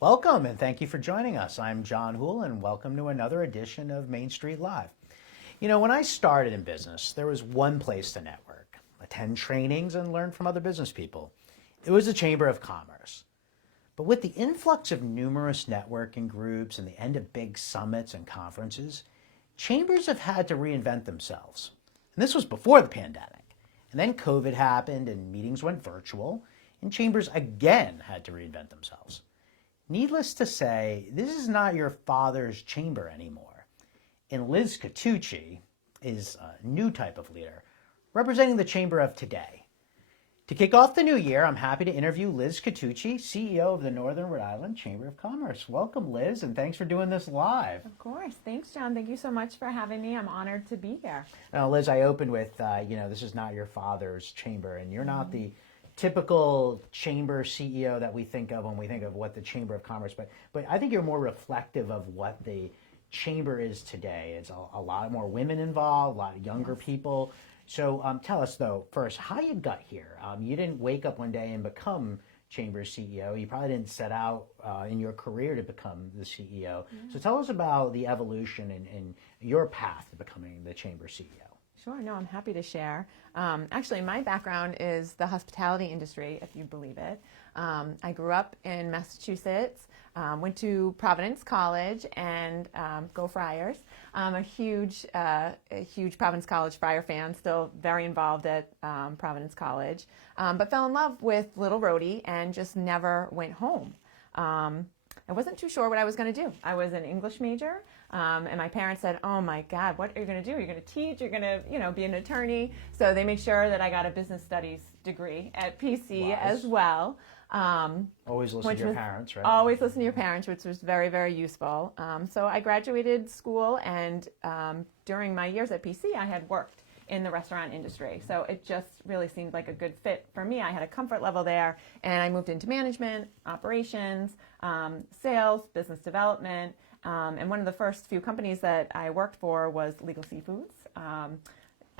Welcome and thank you for joining us. I'm John Hool and welcome to another edition of Main Street Live. You know, when I started in business, there was one place to network, attend trainings and learn from other business people. It was the Chamber of Commerce. But with the influx of numerous networking groups and the end of big summits and conferences, chambers have had to reinvent themselves. And this was before the pandemic. And then COVID happened and meetings went virtual, and chambers again had to reinvent themselves. Needless to say, this is not your father's chamber anymore. And Liz Catucci is a new type of leader, representing the chamber of today. To kick off the new year, I'm happy to interview Liz Catucci, CEO of the Northern Rhode Island Chamber of Commerce. Welcome, Liz, and thanks for doing this live. Of course. Thanks, John. Thank you so much for having me. I'm honored to be here. Now, Liz, I opened with, this is not your father's chamber, and you're not the typical chamber CEO that we think of when we think of what the Chamber of Commerce, but I think you're more reflective of what the chamber is today. It's a lot more women involved, a lot of younger people. So tell us, though, first, how you got here. You didn't wake up one day and become chamber CEO. You probably didn't set out in your career to become the CEO. So tell us about the evolution and your path to becoming the chamber CEO. Sure. No, I'm happy to share. Actually, my background is the hospitality industry, if you believe it. I grew up in Massachusetts, went to Providence College, and go Friars. I'm a huge Providence College Friar fan, still very involved at Providence College, but fell in love with little Rhode and just never went home. I wasn't too sure what I was going to do. I was an English major, and my parents said, "Oh my God, what are you going to do? You're going to teach. You're going to, be an attorney." So they made sure that I got a business studies degree at PC as well. Always listen to your parents, right? Always listen to your parents, which was very, very useful. So I graduated school, and during my years at PC, I had worked in the restaurant industry. So it just really seemed like a good fit for me. I had a comfort level there, and I moved into management, operations, sales, business development, and one of the first few companies that I worked for was Legal Seafoods.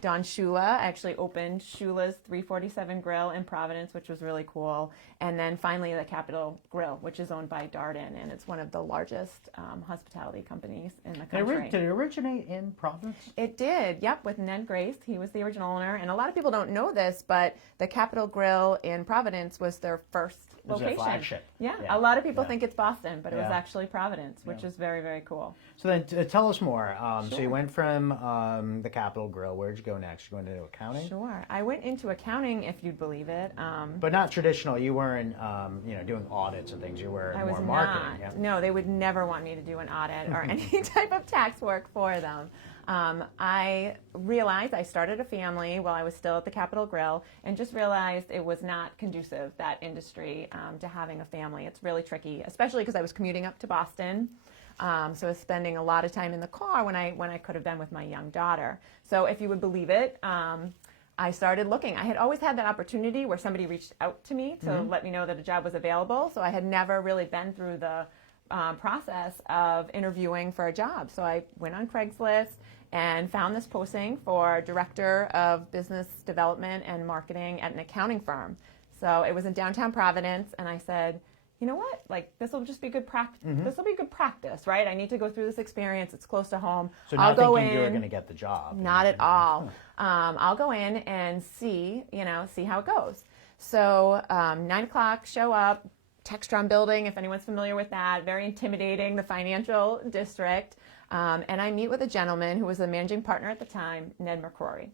Don Shula actually opened Shula's 347 Grill in Providence, which was really cool. And then finally the Capitol Grill, which is owned by Darden, and it's one of the largest hospitality companies in the country. Did it originate in Providence? It did, yep, with Ned Grace. He was the original owner. And a lot of people don't know this, but the Capitol Grill in Providence was their first location. It was their flagship. Yeah, a lot of people think it's Boston, but it was actually Providence, which is very, very cool. So then tell us more. Sure. So you went from the Capitol Grill. Where'd you go next? You went into accounting? Sure. I went into accounting, if you'd believe it. But not traditional. You weren't doing audits and things. You were more marketing. Not. Yeah. No, they would never want me to do an audit or any type of tax work for them. I realized I started a family while I was still at the Capitol Grill and just realized it was not conducive, that industry, to having a family. It's really tricky, especially because I was commuting up to Boston. So I was spending a lot of time in the car when I could have been with my young daughter. So if you would believe it, I started looking. I had always had that opportunity where somebody reached out to me to let me know that a job was available. So I had never really been through the process of interviewing for a job. So I went on Craigslist and found this posting for Director of Business Development and Marketing at an accounting firm. So it was in downtown Providence, and I said, you know what? Like, this will just be good practice. This will be good practice, right? I need to go through this experience. It's close to home. So not thinking you were going to get the job. Not at all. I'll go in and see how it goes. So 9 o'clock, show up, Textron building, if anyone's familiar with that, very intimidating, the financial district. And I meet with a gentleman who was the managing partner at the time, Ned McCrory.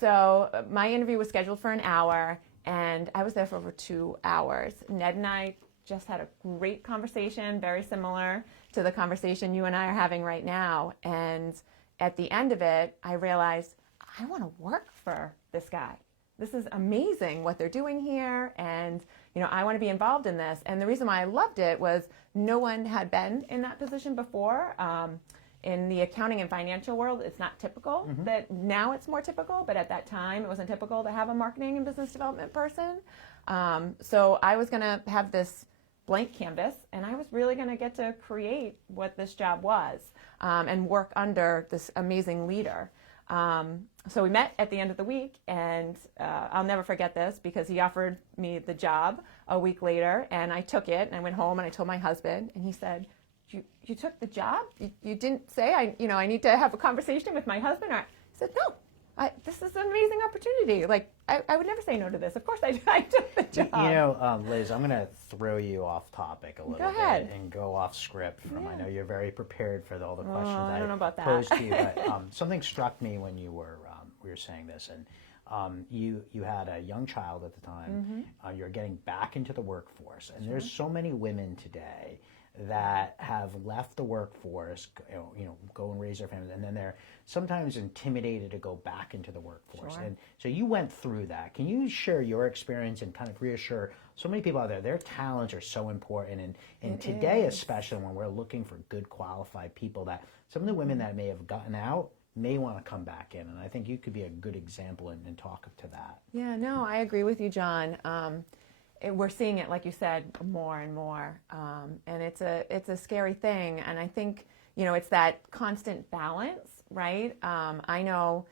So my interview was scheduled for an hour, and I was there for over 2 hours. Ned and I just had a great conversation, very similar to the conversation you and I are having right now. And at the end of it, I realized I want to work for this guy. This is amazing what they're doing here, and I want to be involved in this. And the reason why I loved it was no one had been in that position before. In the accounting and financial world, it's not typical. That now it's more typical, but at that time it wasn't typical to have a marketing and business development person. So I was going to have this blank canvas, and I was really going to get to create what this job was, and work under this amazing leader. So we met at the end of the week, and I'll never forget this because he offered me the job a week later, and I took it, and I went home and I told my husband, and he said, you took the job? You didn't say I need to have a conversation with my husband? I said, no. This is an amazing opportunity. Like, I would never say no to this. Of course I took the job. Liz, I'm going to throw you off topic a little bit and go off script. I know you're very prepared for all the questions I don't know about that. posed to you, but something struck me when we were saying this, and you had a young child at the time. You're getting back into the workforce, and there's so many women today that have left the workforce, go and raise their families, and then they're sometimes intimidated to go back into the workforce. And so you went through that. Can you share your experience and kind of reassure so many people out there, their talents are so important, and today especially when we're looking for good qualified people, that some of the women that may have gotten out may want to come back in, and I think you could be a good example and talk to that. Yeah, no, I agree with you, John. We're seeing it, like you said, more and more, and it's a scary thing. And I think it's that constant balance, right? I know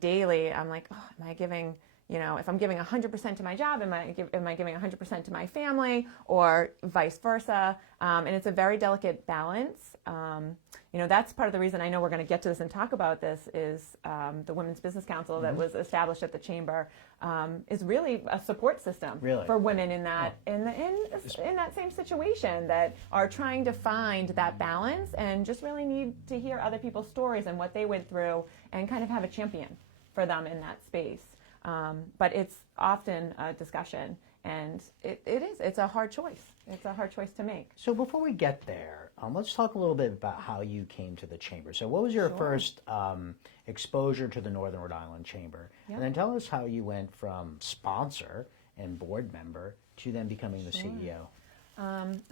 daily I'm like, oh, am I giving if I'm giving 100% to my job, am I giving 100% to my family, or vice versa? And it's a very delicate balance. That's part of the reason I know we're going to get to this and talk about this is the Women's Business Council that was established at the Chamber is really a support system for women in that in that same situation that are trying to find that balance and just really need to hear other people's stories and what they went through and kind of have a champion for them in that space. But it's often a discussion, and it's a hard choice. It's a hard choice to make. So before we get there, let's talk a little bit about how you came to the Chamber. So what was your first exposure to the Northern Rhode Island Chamber? And then tell us how you went from sponsor and board member to then becoming the CEO.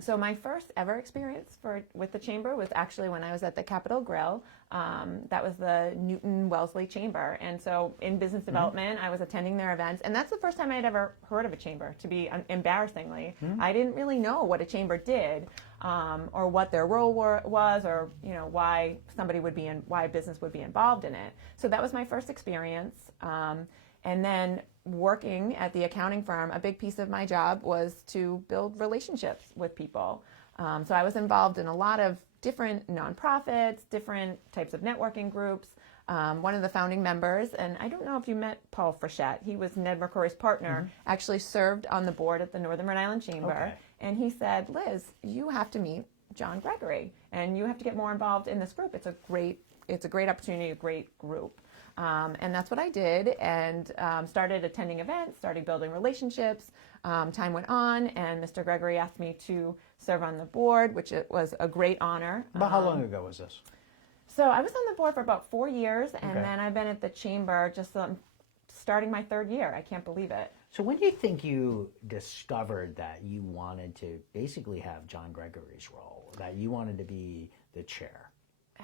So my first ever experience with the Chamber was actually when I was at the Capitol Grill. That was the Newton Wellesley Chamber. And so in business development, I was attending their events. And that's the first time I'd ever heard of a chamber, to be embarrassingly. I didn't really know what a chamber did or what their role was or why why a business would be involved in it. So that was my first experience. And then working at the accounting firm, a big piece of my job was to build relationships with people. So I was involved in a lot of different nonprofits, different types of networking groups. One of the founding members, and I don't know if you met Paul Frechette, he was Ned McCrory's partner, actually served on the board at the Northern Rhode Island Chamber. And he said, Liz, you have to meet John Gregory, and you have to get more involved in this group. It's a great opportunity, a great group. And that's what I did, and started attending events, started building relationships. Time went on, and Mr. Gregory asked me to serve on the board, which it was a great honor. About how long ago was this? So I was on the board for about 4 years, and then I've been at the Chamber just starting my third year. I can't believe it. So when do you think you discovered that you wanted to basically have John Gregory's role, that you wanted to be the chair?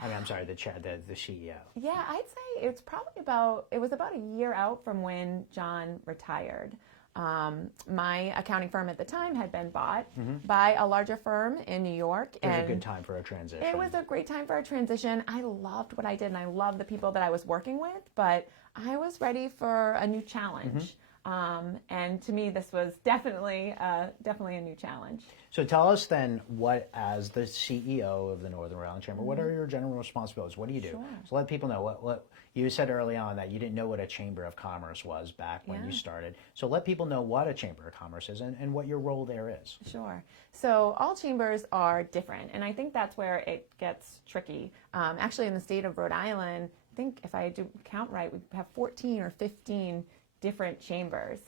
I'm sorry, the chair, the CEO. Yeah, I'd say it was about a year out from when John retired. My accounting firm at the time had been bought by a larger firm in New York. It was a good time for a transition. It was a great time for a transition. I loved what I did, and I loved the people that I was working with, but I was ready for a new challenge. And to me, this was definitely a new challenge. So tell us then, what, as the CEO of the Northern Rhode Island Chamber, what are your general responsibilities? What do you do? So let people know what you said early on, that you didn't know what a Chamber of Commerce was back when you started. So let people know what a Chamber of Commerce is and what your role there is. Sure. So all chambers are different, and I think that's where it gets tricky. Actually, in the state of Rhode Island, I think if I do count right, we have 14 or 15 different chambers.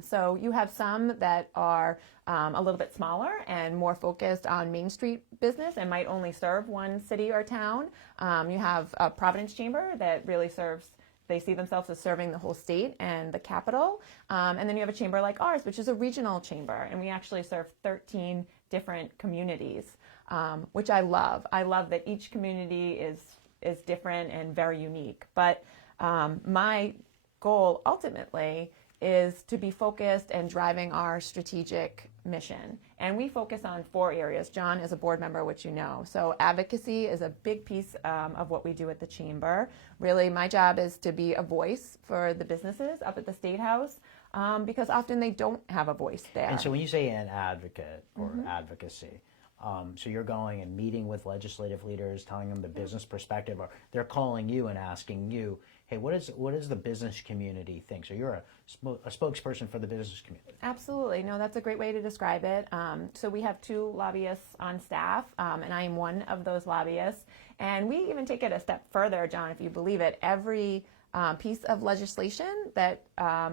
So you have some that are a little bit smaller and more focused on Main Street business and might only serve one city or town. You have a Providence Chamber that really they see themselves as serving the whole state and the capital. And then you have a chamber like ours, which is a regional chamber, and we actually serve 13 different communities, which I love. I love that each community is different and very unique. But my goal ultimately is to be focused and driving our strategic mission. And we focus on 4 areas. John is a board member, which you know. So advocacy is a big piece of what we do at the Chamber. Really, my job is to be a voice for the businesses up at the State House. because often they don't have a voice there. And so when you say an advocate or advocacy, so you're going and meeting with legislative leaders, telling them the business perspective, or they're calling you and asking you, hey, what is the business community think? So you're a spokesperson for the business community. Absolutely. No, that's a great way to describe it. So we have 2 lobbyists on staff, and I am one of those lobbyists. And we even take it a step further, John, if you believe it. Every piece of legislation that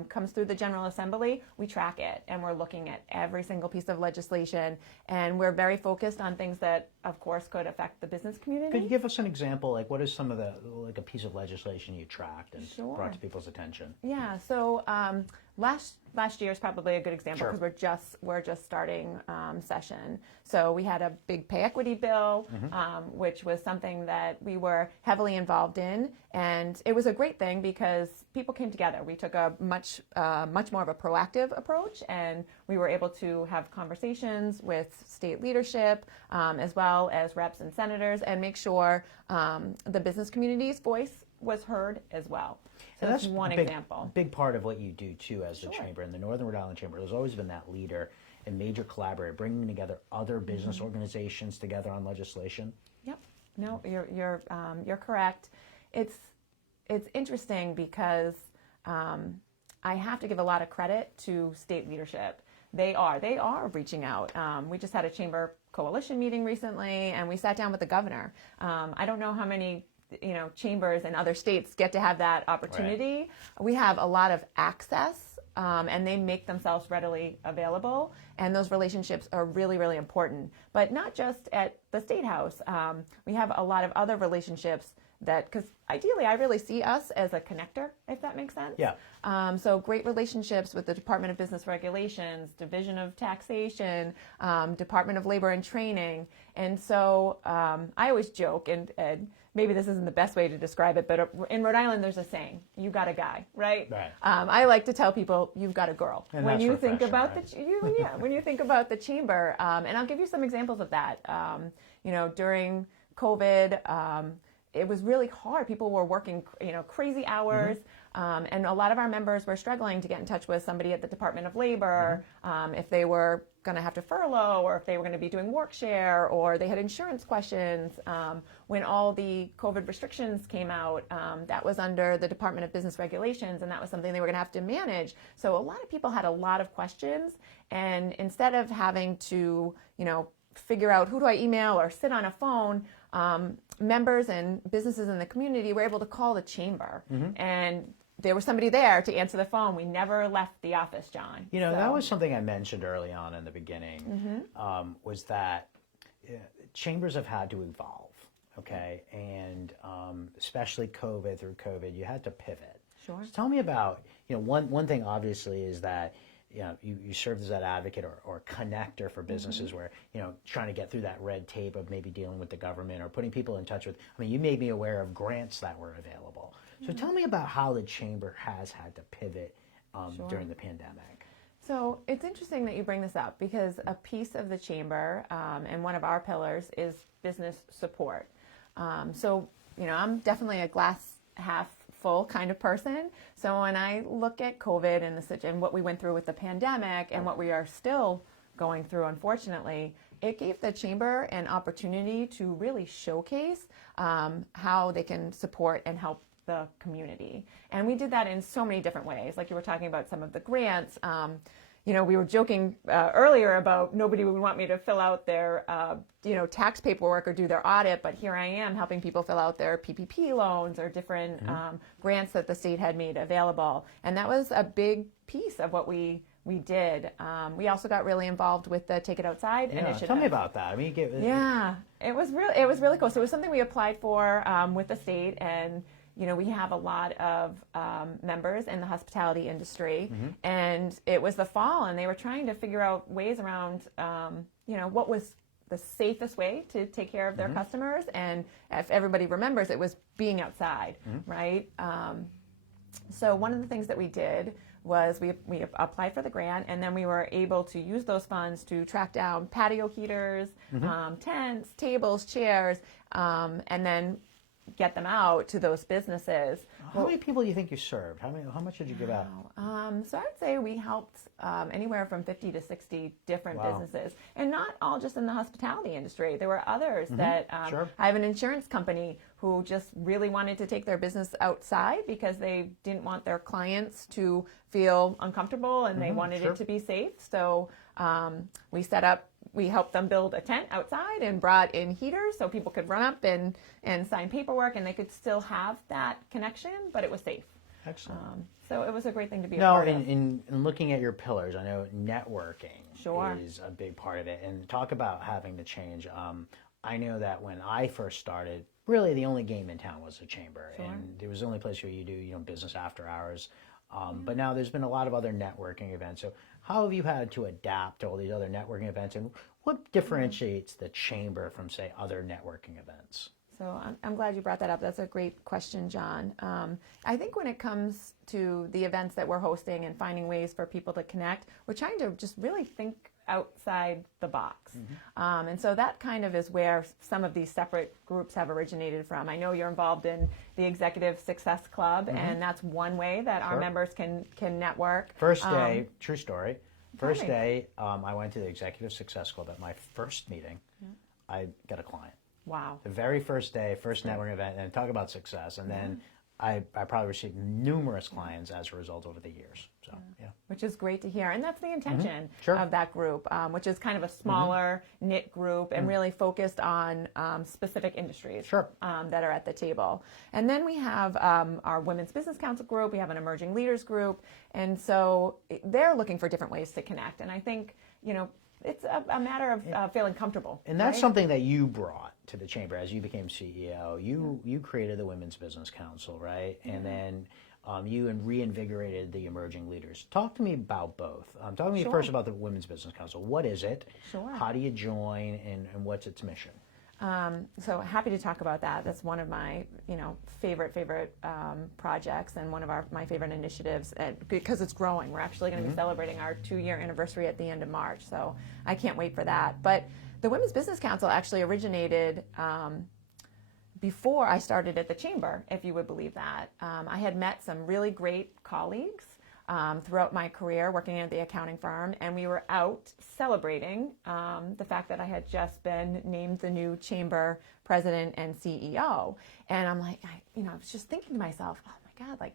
comes through the General Assembly, we track it, and we're looking at every single piece of legislation, and we're very focused on things that, of course, could affect the business community. Could you give us an example? Like, what is some of a piece of legislation you tracked and brought to people's attention? Yeah. So last year is probably a good example because we're just starting session. So we had a big pay equity bill, which was something that we were heavily involved in, and it was a great thing because people came together. We took a much more of a proactive approach, and we were able to have conversations with state leadership as well as reps and senators, and make sure the business community's voice was heard as well. So that's one example. Big part of what you do too as the chamber, and the Northern Rhode Island Chamber, there's always been that leader and major collaborator, bringing together other business organizations together on legislation. Yep. No, you're correct. It's interesting because I have to give a lot of credit to state leadership. They are reaching out. We just had a chamber coalition meeting recently, and we sat down with the governor. I don't know how many chambers in other states get to have that opportunity. Right. We have a lot of access, and they make themselves readily available, and those relationships are really, really important. But not just at the State House. We have a lot of other relationships because ideally I really see us as a connector, if that makes sense. Yeah. So great relationships with the Department of Business Regulations, Division of Taxation, Department of Labor and Training. And so I always joke, and maybe this isn't the best way to describe it, but in Rhode Island there's a saying, you got a guy, right? Right. I like to tell people, you've got a girl. And when that's you think about right? when you think about the chamber, and I'll give you some examples of that. During COVID, it was really hard. People were working, crazy hours, and a lot of our members were struggling to get in touch with somebody at the Department of Labor if they were going to have to furlough, or if they were going to be doing work share, or they had insurance questions. When all the COVID restrictions came out, that was under the Department of Business Regulations, and that was something they were going to have to manage. So a lot of people had a lot of questions, and instead of having to, figure out who do I email or sit on a phone, members and businesses in the community were able to call the chamber, and there was somebody there to answer the phone. We never left the office, John. That was something I mentioned early on in the beginning, was that chambers have had to evolve, okay? And especially through COVID, you had to pivot. Sure. So tell me about, one thing obviously is that you served as that advocate or connector for businesses where, trying to get through that red tape of maybe dealing with the government or putting people in touch with, you made me aware of grants that were available. So tell me about how the chamber has had to pivot during the pandemic. So it's interesting that you bring this up because a piece of the chamber and one of our pillars is business support. So, I'm definitely a glass half full kind of person. So when I look at COVID and what we went through with the pandemic and what we are still going through, unfortunately, it gave the chamber an opportunity to really showcase how they can support and help the community. And we did that in so many different ways. Like you were talking about some of the grants. We were joking earlier about nobody would want me to fill out their, tax paperwork or do their audit, but here I am helping people fill out their PPP loans or different grants that the state had made available. And that was a big piece of what we did. We also got really involved with the Take It Outside initiative. Tell me about that. It was really cool. So it was something we applied for with the state, and we have a lot of members in the hospitality industry, and it was the fall, and they were trying to figure out ways around, what was the safest way to take care of their customers. And if everybody remembers, it was being outside, right? So one of the things that we did was we applied for the grant, and then we were able to use those funds to track down patio heaters, tents, tables, chairs, and then get them out to those businesses. How many people do you think you served? How much did you give out? So I would say we helped anywhere from 50 to 60 different businesses, and not all just in the hospitality industry. There were others that Sure. I have an insurance company who just really wanted to take their business outside because they didn't want their clients to feel uncomfortable and they wanted it to be safe. So we helped them build a tent outside and brought in heaters so people could run up and sign paperwork, and they could still have that connection, but it was safe. Excellent. So it was a great thing to be a part of. In looking at your pillars, I know networking Sure. is a big part of it. And talk about having to change. I know that when I first started, really the only game in town was the chamber. Sure. And it was the only place where you do business after hours. But now there's been a lot of other networking events. So how have you had to adapt to all these other networking events? And what differentiates the chamber from, say, other networking events? So I'm glad you brought that up. That's a great question, John. I think when it comes to the events that we're hosting and finding ways for people to connect, we're trying to just really think outside the box. And so that kind of is where some of these separate groups have originated from. I know you're involved in the Executive Success Club, and that's one way that our members can network. First day, true story. First day, I went to the Executive Success Club. At my first meeting, I got a client. Wow. The very first day, first networking event, and talk about success. And then I probably received numerous clients as a result over the years. So, yeah. Which is great to hear. And that's the intention Sure. of that group, which is kind of a smaller knit group and really focused on specific industries Sure. that are at the table. And then we have our Women's Business Council group. We have an Emerging Leaders group. And so they're looking for different ways to connect. And I think, it's a matter of feeling comfortable. And that's right? something that you brought to the chamber as you became CEO. You created the Women's Business Council, right? And then you reinvigorated the Emerging Leaders. Talk to me about both. Talk to me first about the Women's Business Council. What is it? Sure. How do you join, and what's its mission? So happy to talk about that. That's one of my, favorite projects and one of my favorite initiatives because it's growing. We're actually going to be celebrating our 2-year anniversary at the end of March, so I can't wait for that. But the Women's Business Council actually originated before I started at the Chamber, if you would believe that. I had met some really great colleagues throughout my career working at the accounting firm, and we were out celebrating the fact that I had just been named the new Chamber president and CEO. And I'm like, I was just thinking to myself, oh my God,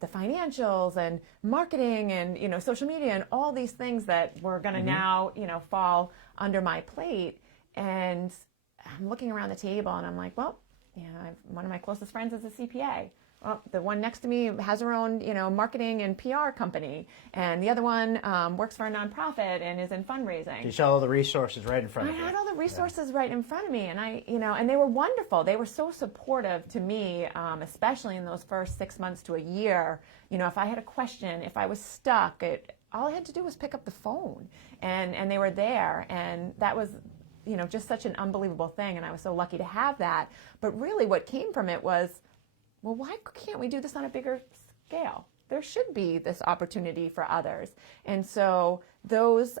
the financials and marketing and, social media and all these things that were going to now, fall under my plate. And I'm looking around the table and I'm like, well, one of my closest friends is a CPA. Well, the one next to me has her own, marketing and PR company, and the other one works for a nonprofit and is in fundraising. You saw all the resources right in front of you. I had all the resources right in front of me, and and they were wonderful. They were so supportive to me, especially in those first 6 months to a year. If I had a question, if I was stuck, all I had to do was pick up the phone, and they were there, and that was, just such an unbelievable thing, and I was so lucky to have that. But really, what came from it was, well, why can't we do this on a bigger scale? There should be this opportunity for others. And so those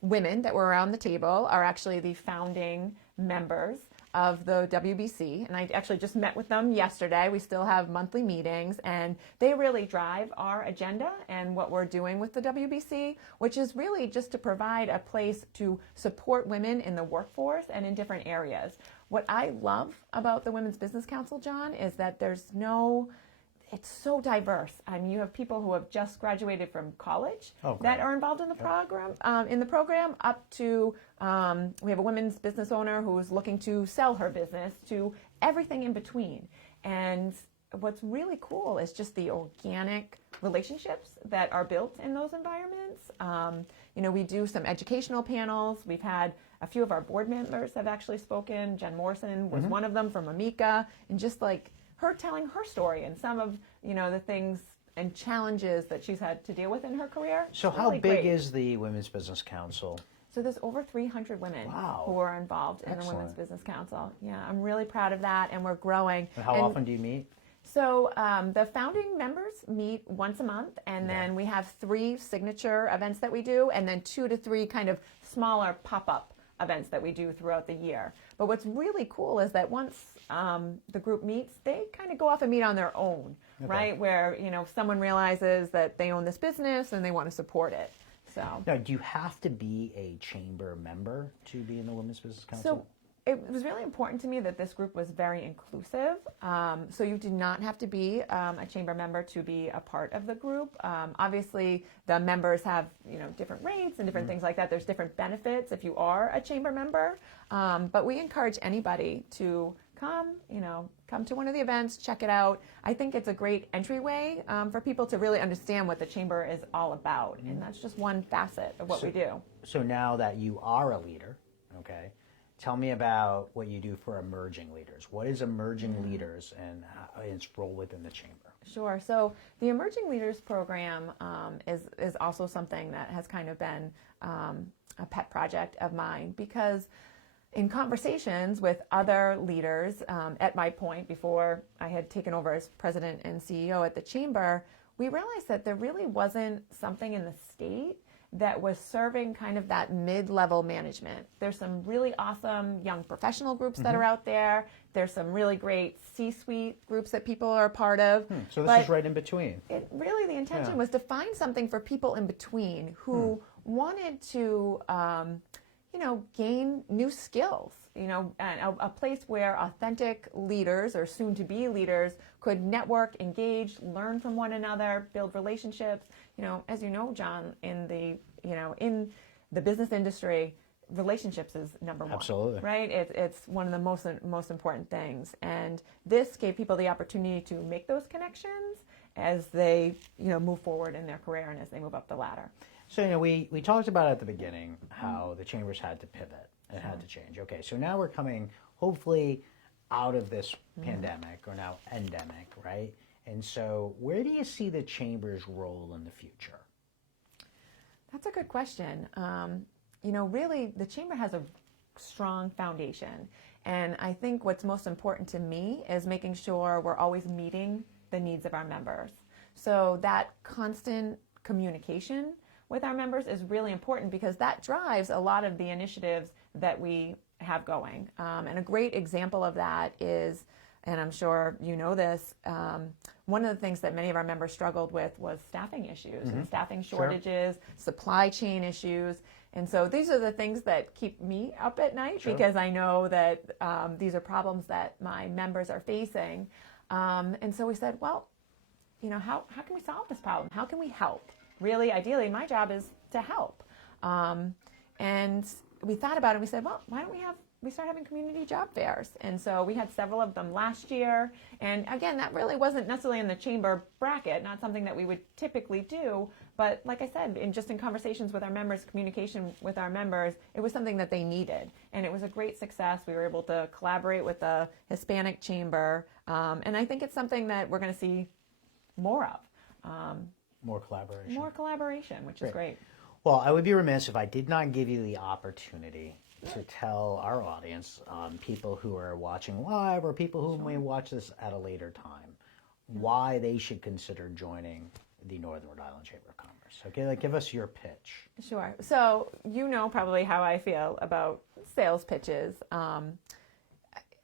women that were around the table are actually the founding members of the WBC. And I actually just met with them yesterday. We still have monthly meetings, and they really drive our agenda and what we're doing with the WBC, which is really just to provide a place to support women in the workforce and in different areas. What I love about the Women's Business Council, John, is that it's so diverse. I mean, you have people who have just graduated from college that are involved in the program. Up to we have a women's business owner who's looking to sell her business, to everything in between. And what's really cool is just the organic relationships that are built in those environments. We do some educational panels. We've had a few of our board members have actually spoken. Jen Morrison was one of them from Amica, and just like her telling her story and some of the things and challenges that she's had to deal with in her career. So how big is the Women's Business Council? So there's over 300 women who are involved in the Women's Business Council. Yeah, I'm really proud of that, and we're growing. And how often do you meet? So the founding members meet once a month, and then we have 3 signature events that we do, and then 2 to 3 kind of smaller pop-up events that we do throughout the year. But what's really cool is that once the group meets, they kind of go off and meet on their own, right? Where, someone realizes that they own this business and they want to support it. So now, do you have to be a chamber member to be in the Women's Business Council? So it was really important to me that this group was very inclusive. So you do not have to be a chamber member to be a part of the group. Obviously, the members have different rates and different things like that. There's different benefits if you are a chamber member. But we encourage anybody to come to one of the events, check it out. I think it's a great entryway for people to really understand what the chamber is all about. And that's just one facet of what we do. So now that you are a leader, okay, tell me about what you do for emerging leaders. What is emerging leaders and its role within the chamber? Sure. So the Emerging Leaders Program is also something that has kind of been a pet project of mine, because in conversations with other leaders at my point before I had taken over as president and CEO at the chamber, we realized that there really wasn't something in the state that was serving kind of that mid-level management. There's some really awesome young professional groups that are out there. There's some really great C-suite groups that people are a part of. So this is right in between. Really, the intention was to find something for people in between who wanted to, gain new skills. And a place where authentic leaders or soon-to-be leaders could network, engage, learn from one another, build relationships. As you know, John, in the business industry, relationships is number one. Absolutely. Right? It's one of the most important things. And this gave people the opportunity to make those connections as they, move forward in their career and as they move up the ladder. So, we talked about at the beginning how the chambers had to pivot and had to change. Okay, so now we're coming, hopefully, out of this pandemic, or now endemic, right? And so where do you see the chamber's role in the future? That's a good question. Really, the chamber has a strong foundation. And I think what's most important to me is making sure we're always meeting the needs of our members. So that constant communication with our members is really important, because that drives a lot of the initiatives that we have going. And a great example of that is, and I'm sure you know this, one of the things that many of our members struggled with was staffing issues and staffing shortages, supply chain issues. And so these are the things that keep me up at night, because I know that these are problems that my members are facing. And so we said, well, how can we solve this problem? How can we help? Really, ideally, my job is to help. And we thought about it. We said, well, why don't we start having community job fairs? And so we had several of them last year. And again, that really wasn't necessarily in the chamber bracket, not something that we would typically do. But like I said, in conversations with our members, communication with our members, it was something that they needed. And it was a great success. We were able to collaborate with the Hispanic chamber. And I think it's something that we're going to see more of. More collaboration. More collaboration, which is great. Well, I would be remiss if I did not give you the opportunity to tell our audience, people who are watching live or people who may watch this at a later time, why they should consider joining the Northern Rhode Island Chamber of Commerce. Okay, give us your pitch. Sure. So probably how I feel about sales pitches.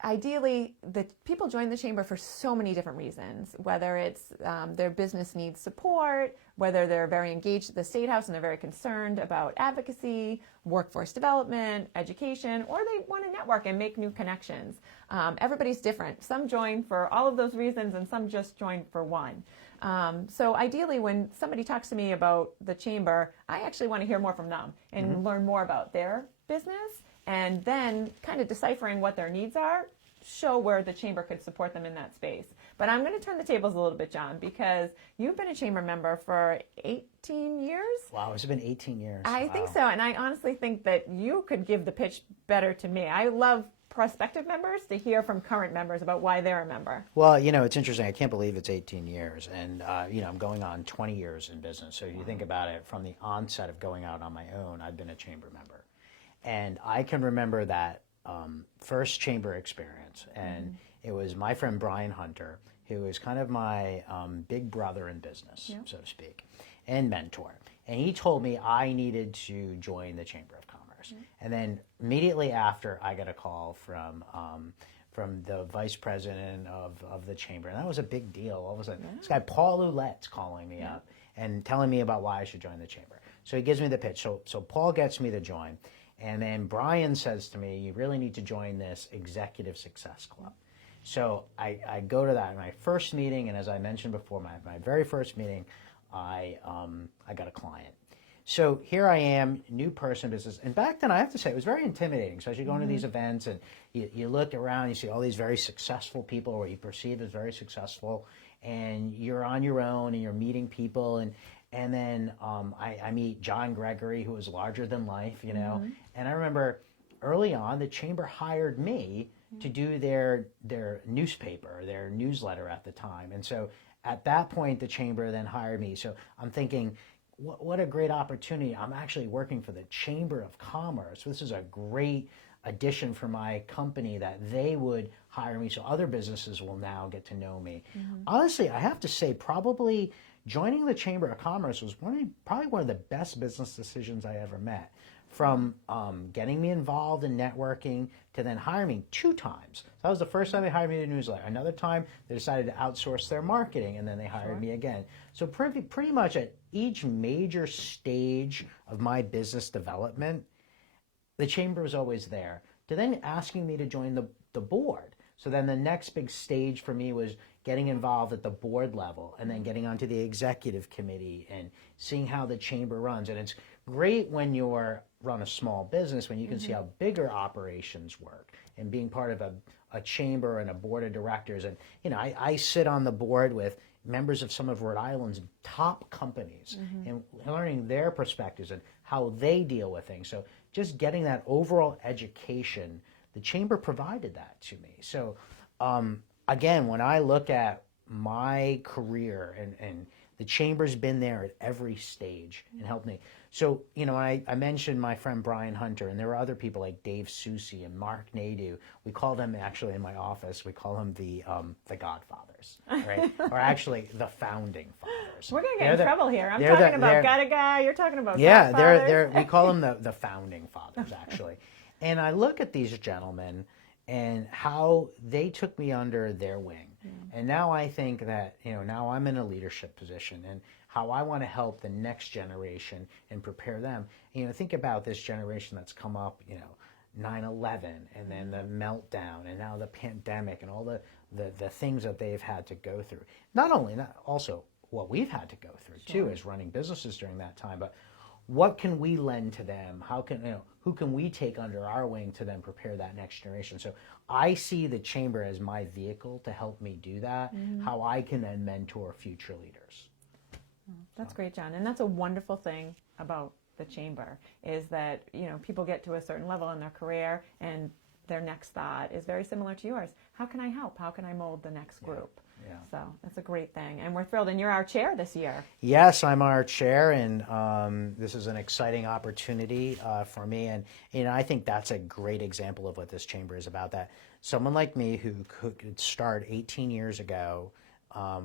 Ideally, the people join the chamber for so many different reasons, whether it's their business needs support, whether they're very engaged at the State House and they're very concerned about advocacy, workforce development, education, or they want to network and make new connections. Everybody's different. Some join for all of those reasons and some just join for one. So ideally, when somebody talks to me about the chamber, I actually want to hear more from them and learn more about their business, and then kind of deciphering what their needs are, show where the chamber could support them in that space. But I'm going to turn the tables a little bit, John, because you've been a chamber member for 18 years? Wow, it's been 18 years. I think so, and I honestly think that you could give the pitch better to me. I love prospective members to hear from current members about why they're a member. Well, it's interesting. I can't believe it's 18 years. And, I'm going on 20 years in business. So if you think about it, from the onset of going out on my own, I've been a chamber member. And I can remember that first chamber experience. And it was my friend Brian Hunter, who was kind of my big brother in business, so to speak, and mentor. And he told me I needed to join the Chamber of Commerce. And then immediately after, I got a call from the vice president of the chamber. And that was a big deal. All of a sudden, this guy, Paul Ouellette's calling me up and telling me about why I should join the chamber. So he gives me the pitch. So Paul gets me to join. And then Brian says to me, you really need to join this Executive Success Club. So I go to that, my first meeting, and as I mentioned before, my very first meeting, I got a client. So here I am, new person, business. And back then, I have to say, it was very intimidating, especially going to these events, and you look around, you see all these very successful people, or you perceive as very successful, and you're on your own, and you're meeting people, and then I meet John Gregory, who was larger than life, you know. And I remember early on, the chamber hired me to do their newspaper, their newsletter at the time. And so at that point, the chamber then hired me. So I'm thinking, what a great opportunity. I'm actually working for the Chamber of Commerce. This is a great addition for my company that they would hire me, so other businesses will now get to know me. Honestly, I have to say, probably joining the Chamber of Commerce was probably one of the best business decisions I ever met. From getting me involved in networking to then hiring me 2 times. So that was the first time they hired me to do newsletter. Another time they decided to outsource their marketing, and then they hired me again. So pretty much at each major stage of my business development, the chamber was always there. To then asking me to join the board. So then the next big stage for me was getting involved at the board level, and then getting onto the executive committee and seeing how the chamber runs. And it's great when you're run a small business, when you can see how bigger operations work, and being part of a chamber and a board of directors. And you know, I sit on the board with members of some of Rhode Island's top companies, and learning their perspectives and how they deal with things. So just getting that overall education, the chamber provided that to me. So again, when I look at my career, and the chamber's been there at every stage and helped me. So, you know, I mentioned my friend Brian Hunter, and there were other people like Dave Susi and Mark Nadu. We call them, actually in my office, we call them the Godfathers, right? Or actually the Founding Fathers. We're going to get in trouble here. I'm talking about Gotta Guy, you're talking about Godfathers. We call them the Founding Fathers, actually. And I look at these gentlemen and how they took me under their wing. And now I think that, you know, now I'm in a leadership position, and how I want to help the next generation and prepare them. You know, think about this generation that's come up, you know, 9/11, and then the meltdown, and now the pandemic, and all the things that they've had to go through. Also what we've had to go through too, as running businesses during that time, but what can we lend to them? Who can we take under our wing to then prepare that next generation? So I see the chamber as my vehicle to help me do that, how I can then mentor future leaders. That's great, John. And that's a wonderful thing about the chamber, is that, you know, people get to a certain level in their career, and their next thought is very similar to yours. How can I help? How can I mold the next group? Yeah. So that's a great thing. And we're thrilled. And you're our chair this year. Yes, I'm our chair, and this is an exciting opportunity for me. And, you know, I think that's a great example of what this chamber is about, that someone like me who could start 18 years ago,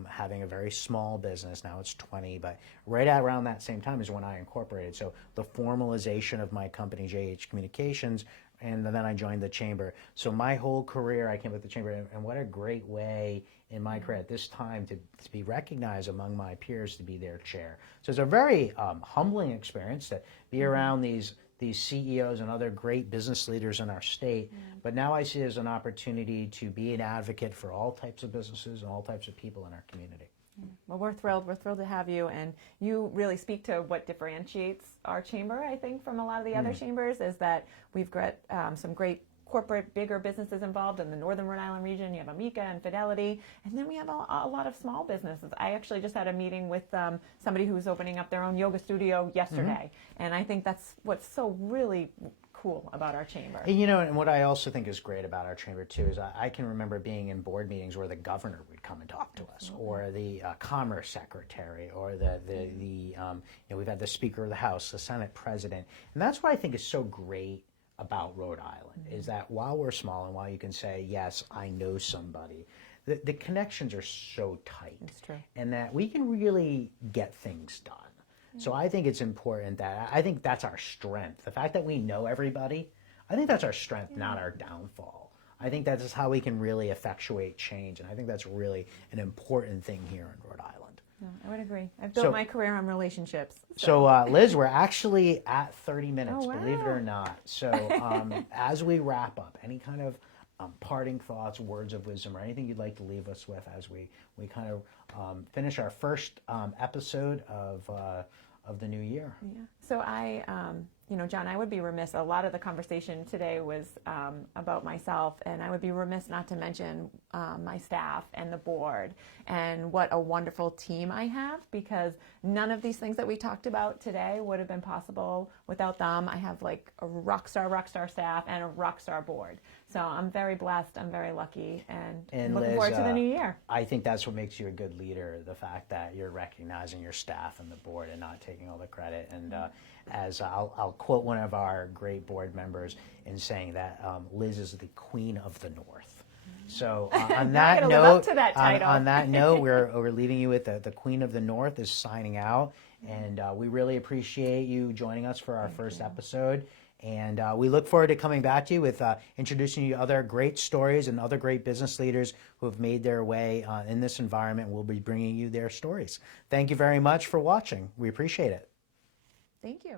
having a very small business, now it's 20, but right around that same time is when I incorporated. So the formalization of my company, JH Communications, and then I joined the chamber. So my whole career, I came with the chamber, and what a great way in my career at this time to be recognized among my peers to be their chair. So it's a very humbling experience to be around these CEOs and other great business leaders in our state. But now I see it as an opportunity to be an advocate for all types of businesses and all types of people in our community. Well, we're thrilled. We're thrilled to have you, and you really speak to what differentiates our chamber, I think, from a lot of the other chambers, is that we've got some great corporate, bigger businesses involved in the northern Rhode Island region. You have Amica and Fidelity, and then we have a lot of small businesses. I actually just had a meeting with somebody who's opening up their own yoga studio yesterday, and I think that's what's so really cool about our chamber. And, you know, and what I also think is great about our chamber too is I can remember being in board meetings where the governor would come and talk to us, or the commerce secretary, or you know, we've had the Speaker of the House, the Senate President, and that's what I think is so great about Rhode Island, is that while we're small and while you can say, yes, I know somebody, the connections are so tight. It's true. And that we can really get things done. So I think it's important that, I think that's our strength. The fact that we know everybody, I think that's our strength, not our downfall. I think that's how we can really effectuate change. And I think that's really an important thing here in Rhode Island. No, I would agree. I've built my career on relationships. So Liz, we're actually at 30 minutes, wow. believe it or not. So as we wrap up, any kind of parting thoughts, words of wisdom, or anything you'd like to leave us with as we kind of finish our first episode of the new year? Yeah. So John, I would be remiss. A lot of the conversation today was about myself, and I would be remiss not to mention my staff and the board and what a wonderful team I have, because none of these things that we talked about today would have been possible without them. I have like a rock star staff and a rock star board. So I'm very blessed. I'm very lucky, and looking Liz, forward to the new year. I think that's what makes you a good leader, the fact that you're recognizing your staff and the board and not taking all the credit. And as I'll quote one of our great board members in saying that Liz is the queen of the North. So on that note, on that note, we're leaving you with the Queen of the North is signing out, and we really appreciate you joining us for our first episode. And we look forward to coming back to you with introducing you to other great stories and other great business leaders who have made their way in this environment. We'll be bringing you their stories. Thank you very much for watching. We appreciate it. Thank you.